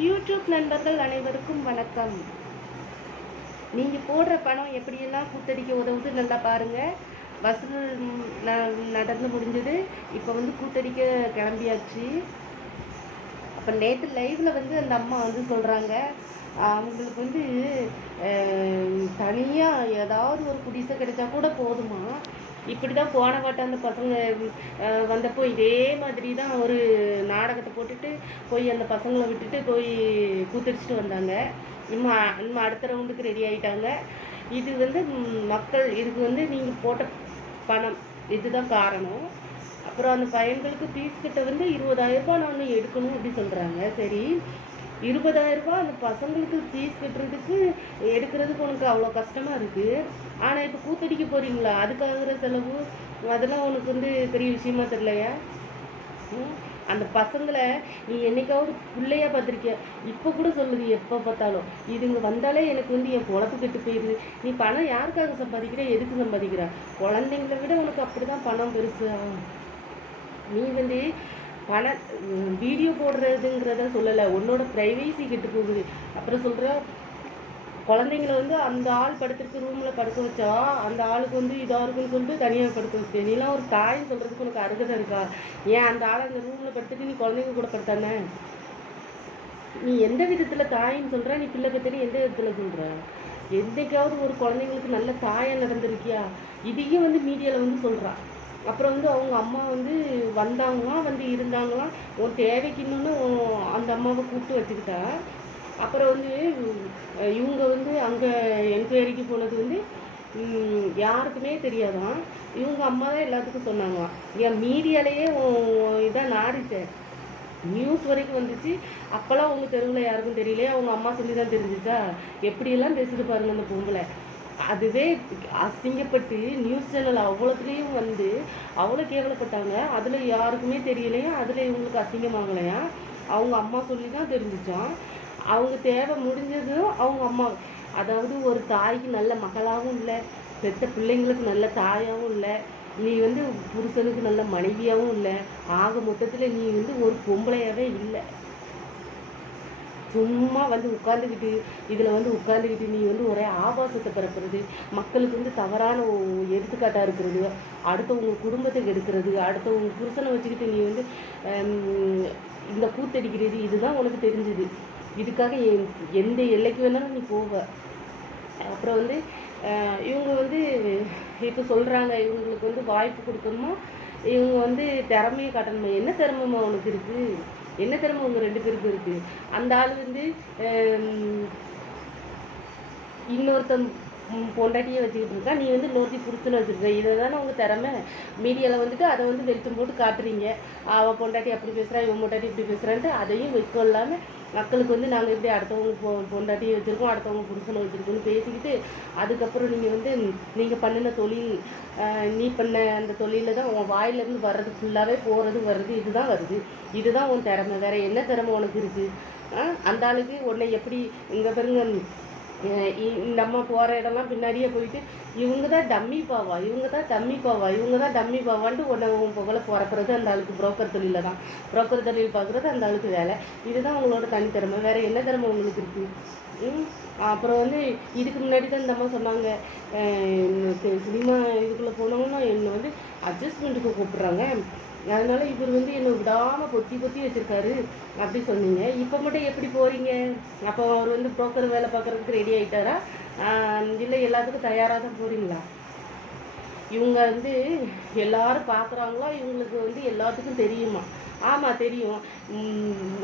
YouTube நண்பர்கள் அனைவருக்கும் வணக்கம். நீங்கள் போடுற பணம் எப்படியெல்லாம் கூத்தடிக்க உதவுது நல்லா பாருங்கள் வசூல் ந- நடந்து முடிஞ்சது. இப்போ வந்து கூத்தடிக்க கிளம்பியாச்சு. அப்போ நேற்று லைவில் வந்து அந்த அம்மா வந்து சொல்கிறாங்க அவங்களுக்கு வந்து தனியாக ஏதாவது ஒரு குடிசை கிடைச்சா கூட போதுமா? இப்படி தான் போன வாட்டம் அந்த பசங்க வந்தப்போ இதே மாதிரி தான் ஒரு நாடகத்தை போட்டுட்டு போய் அந்த பசங்களை விட்டுட்டு போய் கூத்தடிச்சிட்டு வந்தாங்க. இன்னும் அ- இன்னும் அடுத்த ரவுண்டுக்கு ரெடி ஆகிட்டாங்க இது வந்து மக்கள் இதுக்கு வந்து நீங்கள் போட்ட பணம். இதுதான் காரணம். அப்புறம் அந்த பையன்களுக்கு ஃபீஸ் கிட்ட வந்து இருபதாயிரம் ரூபாய் நான் எடுக்கணும் அப்படி சொல்கிறாங்க சரி. இருபதாயிரம் ரூபாய் அந்த பசங்களுக்கு ஃபீஸ் கட்டுறதுக்கு எடுக்கிறதுக்கு உனக்கு அவ்வளோ கஷ்டமாக இருக்குது ஆனால் இப்போ கூத்தடிக்க போகிறீங்களா அதுக்காகிற செலவு? அதெல்லாம் உனக்கு வந்து பெரிய விஷயமா தெரியலையா? ம்? அந்த பசங்களை நீ என்னைக்காவது பிள்ளையா பார்த்துருக்கிய? இப்போ கூட சொல்லுது எப்போ பார்த்தாலும். இதுங்க வந்தாலே எனக்கு வந்து என் பொழப்பு கெட்டு போயிடுது. நீ பணம் யாருக்காக சம்பாதிக்கிற? எதுக்கு சம்பாதிக்கிற? குழந்தைங்கள விட உனக்கு அப்படி தான் பணம் பெருசு. நீ வந்து பண வீடியோ போடுறதுங்கிறத சொல்லலை. உன்னோட ப்ரைவேசி கெட்டு போகுது. அப்புறம் சொல்கிற குழந்தைங்கள வந்து அந்த ஆள் படுத்துருக்கு ரூமில் படுக்க வச்சா அந்த ஆளுக்கு வந்து இதாக இருக்குன்னு சொல்லிட்டு தனியாக படுக்க வச்சு நீலாம் ஒரு தாய் சொல்கிறதுக்கு உனக்கு அருகதை இருக்கா? ஏன் அந்த ஆளை அந்த ரூமில் படுத்துட்டு நீ குழந்தைங்க கூட படுத்தானே நீ எந்த விதத்தில் தாயின்னு சொல்கிற நீ பிள்ளை கத்தனி எந்த விதத்தில் சொல்கிற என்றைக்காவது ஒரு குழந்தைங்களுக்கு நல்ல தாயாக நடந்திருக்கியா? இதையும் வந்து மீடியாவில் வந்து சொல்கிறான் அப்புறம் வந்து அவங்க அம்மா வந்து வந்தாங்களாம் வந்து இருந்தாங்களாம் உன் தேவைக்கு இன்னொன்று அந்த அம்மாவை கூப்பிட்டு வச்சுக்கிட்டா. அப்புறம் வந்து இவங்க வந்து அங்கே என்கொயரிக்கு போனது வந்து யாருக்குமே தெரியாதான். இவங்க அம்மா தான் எல்லாத்துக்கும் சொன்னாங்க என் மீடியாலேயே இதான் நாடிச்சேன் நியூஸ் வரைக்கும் வந்துச்சு. அப்போல்லாம் அவங்க தெருவில் யாருக்கும் தெரியலையே. அவங்க அம்மா சொல்லி தான் தெரிஞ்சுச்சா? எப்படியெல்லாம் பேசுது பாருங்க அந்த பொம்பளை. அதுவே அசிங்கப்பட்டு நியூஸ் சேனல் அவ்வளோத்துலேயும் வந்து அவ்வளோ கேவலப்பட்டாங்க. அதில் யாருக்குமே தெரியலையா? அதில் இவங்களுக்கு அசிங்கமாகலையா? அவங்க அம்மா சொல்லி தான் தெரிஞ்சிச்சோம். அவங்க தேவை முடிஞ்சதும் அவங்க அம்மா அதாவது ஒரு தாய்க்கு நல்ல மகளாகவும் இல்லை பெத்த பிள்ளைங்களுக்கு நல்ல தாயாகவும் இல்லை நீ வந்து புருஷனுக்கு நல்ல மனைவியாகவும் இல்லை ஆக மொத்தத்தில் நீ வந்து ஒரு பொம்பளையாகவே இல்லை. சும்மா வந்து உட்காந்துக்கிட்டு இதில் வந்து உட்காந்துக்கிட்டு நீ வந்து ஒரே ஆபாசத்தை பரப்புறது மக்களுக்கு வந்து தவறான எடுத்துக்காட்டாக இருக்கிறது அடுத்தவங்க குடும்பத்தை கெடுக்கிறது அடுத்தவங்க புருஷனை வச்சுக்கிட்டு நீ வந்து இந்த கூத்தடிக்கிறது இதுதான் உனக்கு தெரிஞ்சுது. இதுக்காக எந்த எல்லைக்கு வேணாலும் நீ போவ. அப்புறம் வந்து இவங்க வந்து இப்போ சொல்கிறாங்க இவங்களுக்கு வந்து வாய்ப்பு கொடுக்கணுமோ? இவங்க வந்து திறமையை காட்டணுமா? என்ன திறமைமா உனக்கு இருக்குது என்ன திறமை உங்கள் ரெண்டு பேருக்கும் இருக்குது அந்த ஆள் வந்து இன்னொருத்தன் பொண்டாட்டியே வச்சுக்கிட்டு இருக்கா? நீ வந்து நோட்டி புருஷனை வச்சுருக்க. இதை தானே உங்கள் திறமை? மீடியாவில் வந்துட்டு அதை வந்து வெளிச்சம் போட்டு காட்டுறீங்க. அவன் பொண்டாட்டி அப்படி பேசுகிறா இவன் பொண்டாட்டி இப்படி பேசுகிறான்ட்டு அதையும் வைக்க இல்லாமல் மக்களுக்கு வந்து நாங்கள் இப்படி அடுத்தவங்க பொ பொண்டாட்டியை வச்சுருக்கோம் அடுத்தவங்க புருஷனை வச்சுருக்கோம்னு பேசிக்கிட்டு அதுக்கப்புறம் நீங்கள் வந்து நீங்கள் பண்ணின தொழில் நீ பண்ண அந்த தொழிலில் தான் உன் வாயிலேருந்து வர்றது ஃபுல்லாகவே போகிறது வர்றது இதுதான் வருது. இதுதான் உன் திறமை. வேறு என்ன திறமை உனக்கு இருக்குது அந்த ஆளுக்கு உன்னை எப்படி இங்கே பாருங்க நம்ம இந்த அம்மா போகிற இடம்லாம் பின்னாடியே போயிட்டு இவங்க தான் டம்மி பாவா இவங்க தான் டம்மி பாவா இவங்க தான் டம்மி பாவான்ட்டு உன்னை உன் புகழ பிறக்கிறது அந்த ஆளுக்கு புரோக்கர் தொழில தான் புரோக்கர் தொழில் பார்க்குறது அந்த ஆளுக்கு வேலை. இதுதான் உங்களோட தனித்திறமை. வேறு என்ன திறமை உங்களுக்கு இருக்குது அப்புறம் வந்து இதுக்கு முன்னாடி தான் இந்த அம்மா சொன்னாங்க. சினிமா இதுக்குள்ளே போனவங்க அட்ஜஸ்ட்மெண்ட்டுக்கு கூப்பிட்றாங்க. அதனால இவர் வந்து என்னை விடாமல் பொத்தி பொத்தி வச்சுருக்காரு. அப்படி சொன்னீங்க. இப்போ மட்டும் எப்படி போகிறீங்க அப்போ அவர் வந்து புரோக்கர் வேலை பார்க்கறதுக்கு ரெடி ஆகிட்டாரா இல்லை எல்லாத்துக்கும் தயாராக தான் போகிறீங்களா இவங்க வந்து எல்லாரும் பார்க்குறாங்களோ இவங்களுக்கு வந்து எல்லாத்துக்கும் தெரியுமா? ஆமாம் தெரியும்.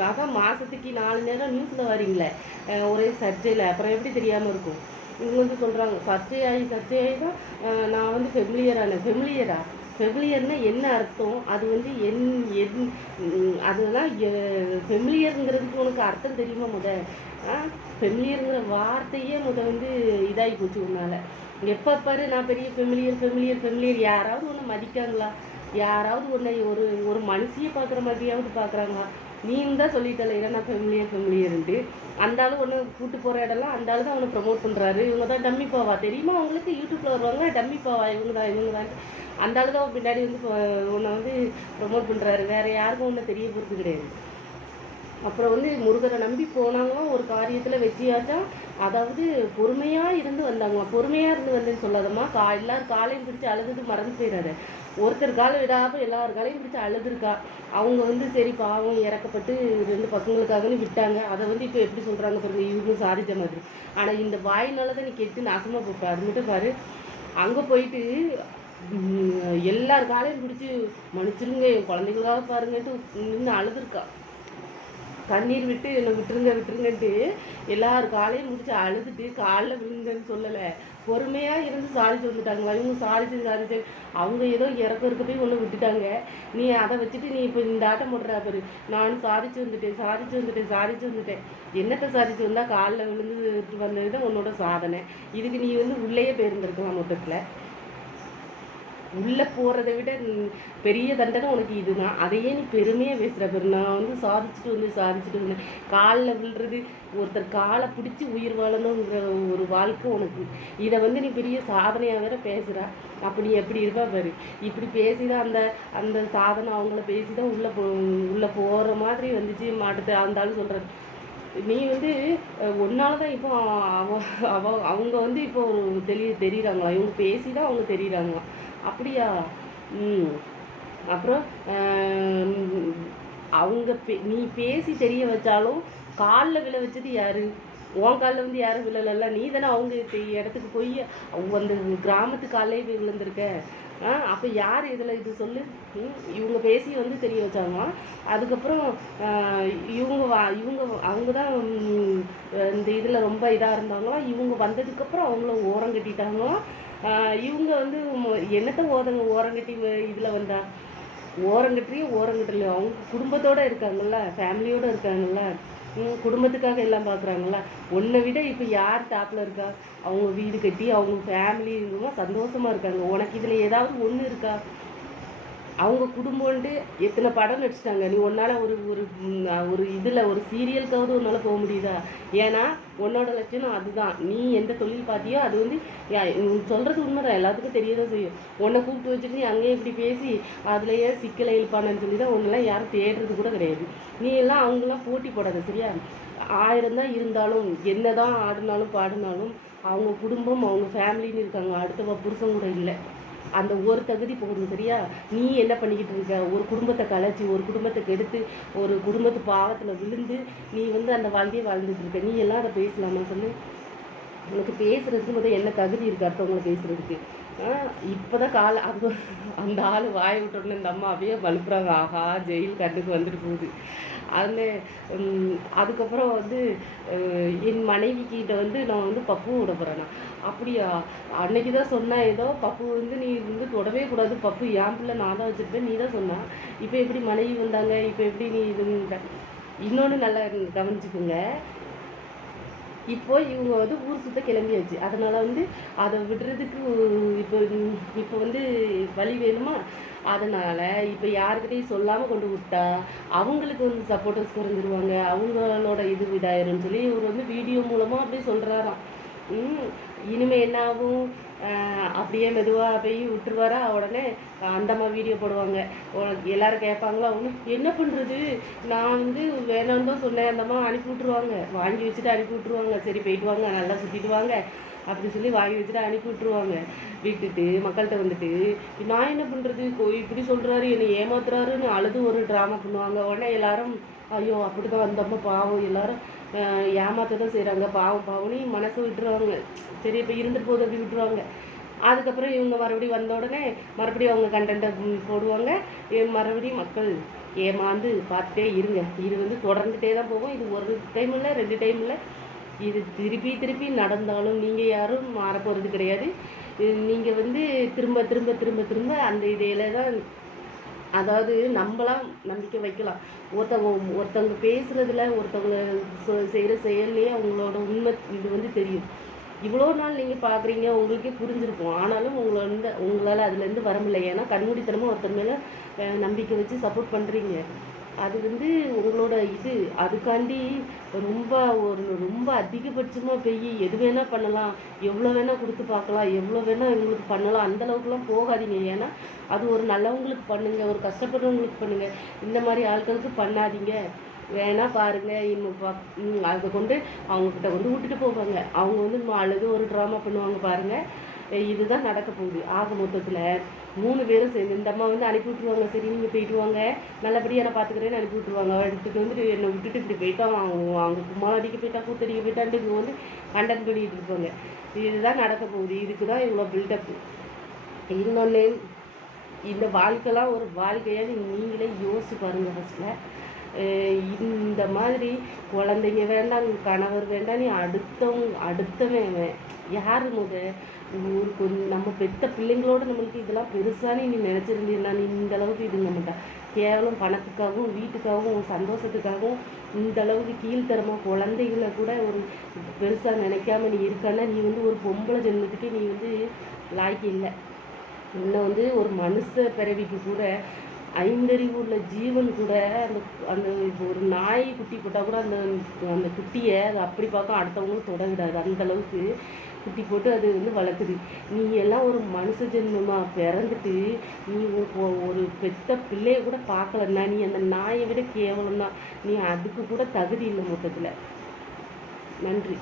அதான் மாதத்துக்கு நாலு நேரம் நியூஸில் வரீங்களே. ஒரே சர்ச்சையில். அப்புறம் எப்படி தெரியாமல் இருக்கும்? இவங்க வந்து சொல்கிறாங்க சர்ச்சையாகி சர்ச்சையாகி தான் நான் வந்து ஃபெமிலியரான ஃபெமிலியரா ஃபெமிலியர்னா என்ன அர்த்தம்? அது வந்து என் என் அதெல்லாம் ஃபெமிலியருங்கிறதுக்கு உனக்கு அர்த்தம் தெரியுமா முத? ஃபெமிலியருங்கிற வார்த்தையே முத வந்து இதாகி போச்சு உன்னால் எப்போ பாரு நான் பெரிய ஃபெமிலியர் ஃபெமிலியர் ஃபெமிலியர் யாராவது ஒன்று மதிக்காங்களா? யாராவது ஒன்று ஒரு ஒரு மனுஷியை பார்க்குற மாதிரியாவது பார்க்குறாங்களா நீயும் தான் சொல்லிட்டல இல்லை நான் ஃபெமிலியர் அந்த ஆளு ஒன்று கூட்டு போகிற இடம்லாம் அந்த ஆள் தான் அவனை ப்ரமோட் பண்ணுறாரு இவங்க தான் டம்மி பாவா. தெரியுமா அவங்களுக்கு யூடியூப்பில் வருவாங்க டம்மி பாவா இவங்க தான் இவங்க தான். அந்த ஆள் தான் பின்னாடி வந்து உன்னை வந்து ப்ரமோட் பண்ணுறாரு வேற யாருக்கும் ஒன்றும் தெரிய போகிறது கிடையாது. அப்புறம் வந்து முருகரை நம்பி போனாங்களாம் ஒரு காரியத்தில் வெற்றியாச்சா அதாவது பொறுமையாக இருந்து வந்தாங்களாம் பொறுமையாக இருந்து வந்தேன்னு சொல்லாதம்மா. கா எல்லாரும் காலையும் பிடிச்சி அழுது மறந்து போயிடாத ஒருத்தர் காலம் விடாமல் எல்லார் காலையும் பிடிச்சி அழுதுருக்கா. அவங்க வந்து சரி பாவம் இறக்கப்பட்டு ரெண்டு பசங்களுக்காகன்னு விட்டாங்க. அதை வந்து இப்போ எப்படி சொல்கிறாங்க பாருங்க இவங்களும் சாதித்த மாதிரி. ஆனால் இந்த வாயினால தான் நீ கெட்டு நாசமாக போப்ப அது மட்டும் பாரு. அங்கே போயிட்டு எல்லார் காலையும் பிடிச்சி மன்னிச்சிருங்க என் குழந்தைங்களுக்காக பாருங்கன்ட்டு நின்று அழுதுருக்கா. தண்ணீர் விட்டு என்னை விட்டுருங்க விட்டுருங்கன்ட்டு எல்லார் காலையும் முடிச்சு அழுதுட்டு காலில் விழுந்தேன்னு சொல்லலை. பொறுமையாக இருந்து சாதிச்சு வந்துட்டாங்களா? இவங்க சாதிச்சு சாதிச்சு. அவங்க ஏதோ இறக்க இருக்க போய் ஒன்று விட்டுட்டாங்க. நீ அதை வச்சுட்டு நீ இப்போ இந்த ஆட்டம் போடுறா பாரு. நானும் சாதிச்சு வந்துட்டேன் சாதிச்சு வந்துட்டேன் சாதிச்சு வந்துட்டேன். என்னத்தை சாதிச்சு வந்தால் காலில் விழுந்து வந்தது தான் உன்னோட சாதனை. இதுக்கு நீ வந்து உள்ளேயே போயிருந்திருக்கலாம் மொத்தத்தில். உள்ளே போகிறத விட பெரிய தண்டனை உனக்கு இதுதான். அதையே நீ பெருமையாக பேசுகிற பெரு நான் வந்து சாதிச்சுட்டு வந்து சாதிச்சுட்டு வந்தேன் காலில் விழுறது ஒருத்தர் காலை பிடிச்சி உயிர் வாழணுங்கிற ஒரு வாழ்க்கை உனக்கு. இதை வந்து நீ பெரிய சாதனையாக வேற பேசுகிற அப்படி எப்படி இருப்பா பாரு. இப்படி பேசி தான் அந்த அந்த சாதனை அவங்கள பேசி தான் உள்ளே போ உள்ளே போகிற மாதிரி வந்துச்சு மாட்டுது. அந்த ஆள் சொல்கிறது நீ வந்து ஒன்னால தான் இப்போ அவ அவ அவங்க வந்து இப்போ ஒரு தெரிய தெரியுறாங்களா? இவங்க பேசி தான் அவங்க தெரியுறாங்களா? அப்படியா? ம். அப்புறம் அவங்க பே- நீ பேசி தெரிய வச்சாலும் காலில் விழ வச்சது யாரு? உன் காலில் வந்து யாரும் விழலல்ல? நீ தானே அவங்க தெ- இடத்துக்கு போய் அவங்க அந்த கிராமத்து காலையே போய் விழுந்திருக்க. ஆ அப்போ யார் இதில் இது சொல்லு? இவங்க பேசி வந்து தெரிய வச்சாங்களாம் அதுக்கப்புறம் இவங்க வா இவங்க அவங்க தான் இந்த இதில் ரொம்ப இதாக இருந்தாங்களாம் இவங்க வந்ததுக்கப்புறம் அவங்கள ஓரம் கட்டிட்டாங்களாம் இவங்க வந்து என்னத்தை ஓதங்க ஓரங்கட்டி இதில் வந்தா? ஓரங்கட்டியும் ஓரங்கட்டிலையும். அவங்க குடும்பத்தோட இருக்காங்கல்ல ஃபேமிலியோட இருக்காங்கல்ல. குடும்பத்துக்காக எல்லாம் பார்க்குறாங்களா உன்னை விட இப்போ யார் டாப்பில் இருக்கா? அவங்க வீடு கட்டி அவங்க ஃபேமிலி சந்தோஷமா இருக்காங்க. உனக்கு இதில் ஏதாவது ஒன்று இருக்கா? அவங்க குடும்பம்ட்டு எத்தனை படம் நடிச்சிட்டாங்க. நீ ஒன்னால் ஒரு ஒரு ஒரு இதில் ஒரு சீரியலுக்காவது உன்னால் போக முடியுதா? ஏன்னா உன்னோட லட்சணம் அதுதான். நீ எந்த தொழில் பார்த்தியோ அது வந்து சொல்கிறது உண்மைதான். எல்லாத்துக்கும் தெரியதான் செய்யும். உன்னை கூப்பிட்டு வச்சுட்டு நீ அங்கேயே இப்படி பேசி அதுலேயே சிக்கலை இழுப்பானன்னு சொல்லி தான் உன்னெல்லாம் யாரும் தேடுறது கூட கிடையாது. நீ எல்லாம் அவங்களாம் போட்டி போடாத சரியா? ஆயிரம் தான் இருந்தாலும் என்னதான் ஆடினாலும் பாடினாலும் அவங்க குடும்பம் அவங்க ஃபேமிலின்னு இருக்காங்க. அடுத்த புருஷன் கூட இல்லை. அந்த ஒரு தகுதி போதும் சரியா? நீ என்ன பண்ணிக்கிட்டு இருக்க? ஒரு குடும்பத்தை கலைச்சி ஒரு குடும்பத்தை கெடுத்து ஒரு குடும்பத்து பாவத்தில் விழுந்து நீ வந்து அந்த வாழ்க்கையை வாழ்ந்துட்டு இருக்க. நீ எல்லாம் அதை பேசலாமா? சொல்லு. உனக்கு பேசுறதுக்கு முதல் என்ன தகுதி இருக்கு? அடுத்தவங்களை பேசுறதுக்கு. ஆஹ் இப்பதான் கால அந்த அந்த ஆள் வாயை விட்டோடனே இந்த அம்மா அப்படியே வலுப்புறாங்க. ஆஹா ஜெயில் கண்ணுக்கு வந்துட்டு போகுது. அந்த அதுக்கப்புறம் வந்து என் மனைவி கிட்ட வந்து நான் வந்து பப்பு விட போகிறேன்னா அப்படியா? அன்னைக்கு தான் சொன்னா ஏதோ பப்பு வந்து நீ வந்து தொடவே கூடாது பப்பு என் பிள்ளை நான் தான் வச்சுருப்பேன் நீ தான் சொன்னா. இப்போ எப்படி மனைவி வந்தாங்க? இப்போ எப்படி நீ இது இன்னொன்று நல்லா கவனிச்சுக்கோங்க. இப்போ இவங்க வந்து ஊர் சுத்த கிளம்பியாச்சு. அதனால வந்து அதை விடுறதுக்கு இப்போ இப்போ வந்து வழி வேணுமா? அதனால் இப்போ யாருக்கிட்டையும் சொல்லாமல் கொண்டு விட்டா அவங்களுக்கு வந்து சப்போர்ட்டர்ஸ் குறைஞ்சிருவாங்க. அவங்களோட இது இதாயிரும்னு சொல்லி இவர் வந்து வீடியோ மூலமாக அப்படியே சொல்றாராம். இனிமேல் இனிமே என்ன ஆகும்? அப்படியே மெதுவாக போய் விட்டுருவாரா? உடனே அந்த அம்மா வீடியோ போடுவாங்க எல்லாரும் கேட்பாங்களா? ஒன்று என்ன பண்ணுறது நான் வந்து வேணாம்னு தான் சொன்னேன். அந்த அம்மா அனுப்பி விட்ருவாங்க வாங்கி வச்சுட்டு அனுப்பி விட்ருவாங்க சரி போயிட்டு வாங்க. நல்லா சுற்றிட்டு வாங்க. அப்படி சொல்லி வாங்கி வச்சுட்டு அனுப்பி விட்ருவாங்க விட்டுட்டு மக்கள்கிட்ட வந்துட்டு நான் என்ன பண்ணுறது இப்படி சொல்கிறாரு என்னை ஏமாத்துறாருன்னு அழுது ஒரு ட்ராமா பண்ணுவாங்க. உடனே எல்லாரும் ஐயோ அப்படிதான் தான் அம்மா பாவம். எல்லாரும் ஏமாற்ற ஏமாத்த தான் செய்கிறாங்க பாவம் பாவனி மனசு விட்டுருவாங்க. சரி இப்போ இருந்துட்டு போகுது அப்படி விட்டுருவாங்க. அதுக்கப்புறம் இவங்க மறுபடியும் வந்த உடனே மறுபடியும் அவங்க கண்டென்ட்டை போடுவாங்க. மறுபடியும் மக்கள் ஏமாந்து பார்த்துட்டே இருங்க. இது வந்து தொடர்ந்துட்டே தான் போகும். இது ஒரு டைம் இல்லை ரெண்டு டைம் இல்லை. இது திருப்பி திருப்பி நடந்தாலும் நீங்கள் யாரும் மாற போகிறது கிடையாது நீங்கள் வந்து திரும்ப திரும்ப திரும்ப திரும்ப அந்த இதையில தான் அதாவது நம்மளாம் நம்பிக்கை வைக்கலாம். ஒருத்தவங்க ஒருத்தவங்க பேசுகிறதுல ஒருத்தவங்க செய்கிற செயல்லையே அவங்களோட உண்மை இது வந்து தெரியும். இவ்வளோ நாள் நீங்கள் பார்க்குறீங்க உங்களுக்கே புரிஞ்சிருக்கும். ஆனாலும் உங்களை வந்து உங்களால் அதுலேருந்து வர முடியல. ஏன்னா கண்மூடித்தனமாக ஒருத்தர் மேலே நம்பிக்கை வச்சு சப்போர்ட் பண்ணுறீங்க அது வந்து உங்களோட இது. அதுக்காண்டி ரொம்ப ஒரு ரொம்ப அதிகபட்சமாக போய் எது வேணால் பண்ணலாம். எவ்வளோ வேணால் கொடுத்து பார்க்கலாம். எவ்வளோ வேணால் இவங்களுக்கு பண்ணலாம். அந்த அளவுக்குலாம் போகாதீங்க. ஏன்னா அது ஒரு நல்லவங்களுக்கு பண்ணுங்க. ஒரு கஷ்டப்படுறவங்களுக்கு பண்ணுங்கள் இந்த மாதிரி ஆட்களுக்கு பண்ணாதீங்க. வேணா பாருங்க. இன்னும் பா அதை கொண்டு அவங்கக்கிட்ட கொண்டு விட்டுட்டு போவாங்க. அவங்க வந்து அழுது ஒரு ட்ராமா பண்ணுவாங்க பாருங்கள் இதுதான் நடக்க போகுது. ஆக மொத்தத்தில் மூணு பேரும் சேர்ந்து இந்த அம்மா வந்து அனுப்பி விட்ருவாங்க சரி நீங்கள் போயிட்டு வாங்க. நல்லபடியாக நான் பார்த்துக்கிறேன்னு அனுப்பி விட்ருவாங்க எடுத்துட்டு வந்துட்டு என்னை விட்டுட்டு இப்படி போயிட்டான் அவங்க அவங்க கும்மாளம் அடிக்க போயிட்டா கூத்தடிக்க போயிட்டான்ட்டு இவங்க வந்து கண்டன் பண்ணிட்டு இருப்பாங்க. இதுதான் நடக்க போகுது. இதுக்கு தான் இவ்வளோ பில்டப் இன்னொன்று இந்த வாழ்க்கைலாம் ஒரு வாழ்க்கையாக நீங்களே யோசிச்சு பாருங்க ஃபஸ்ட்டில் இந்த மாதிரி குழந்தைங்க வேண்டாம் கணவர் வேண்டாம் நீ அடுத்தவங்க அடுத்தவன் யார் முத? ஒரு கொஞ்சம் நம்ம பெத்த பிள்ளைங்களோட நம்மளுக்கு இதெல்லாம் பெருசான்னு நீ நினச்சிருந்தீங்கன்னா நீ இந்த அளவுக்கு இது நம்மகிட்ட கேவலம் பணத்துக்காகவும் வீட்டுக்காகவும் சந்தோஷத்துக்காகவும் இந்த அளவுக்கு கீழ்த்தரமாக குழந்தைகளை கூட ஒரு பெருசாக நினைக்காம நீ இருக்கானா நீ வந்து ஒரு பொம்பளை ஜென்மத்துக்கு நீ வந்து லாய்க்கு இல்லை. இன்னும் வந்து ஒரு மனுஷ பிறவிக்கு கூட ஐந்தறிவு உள்ள ஜீவன் கூட அந்த அந்த இப்போ ஒரு நாய் குட்டி போட்டால் கூட அந்த அந்த குட்டியை அது அப்படி பார்க்க அடுத்தவங்களும் தொடங்கிடாது அந்த அளவுக்கு குட்டி போட்டு அது வந்து வளர்க்குது. நீ எல்லாம் ஒரு மனுஷ ஜென்மமாக பிறந்துட்டு நீ ஒரு பெத்த பிள்ளைய கூட பார்க்கலன்னா நீ அந்த நாயை விட கேவலம் தான் நீ அதுக்கு கூட தகுதி இல்லை மொத்தத்தில். நன்றி.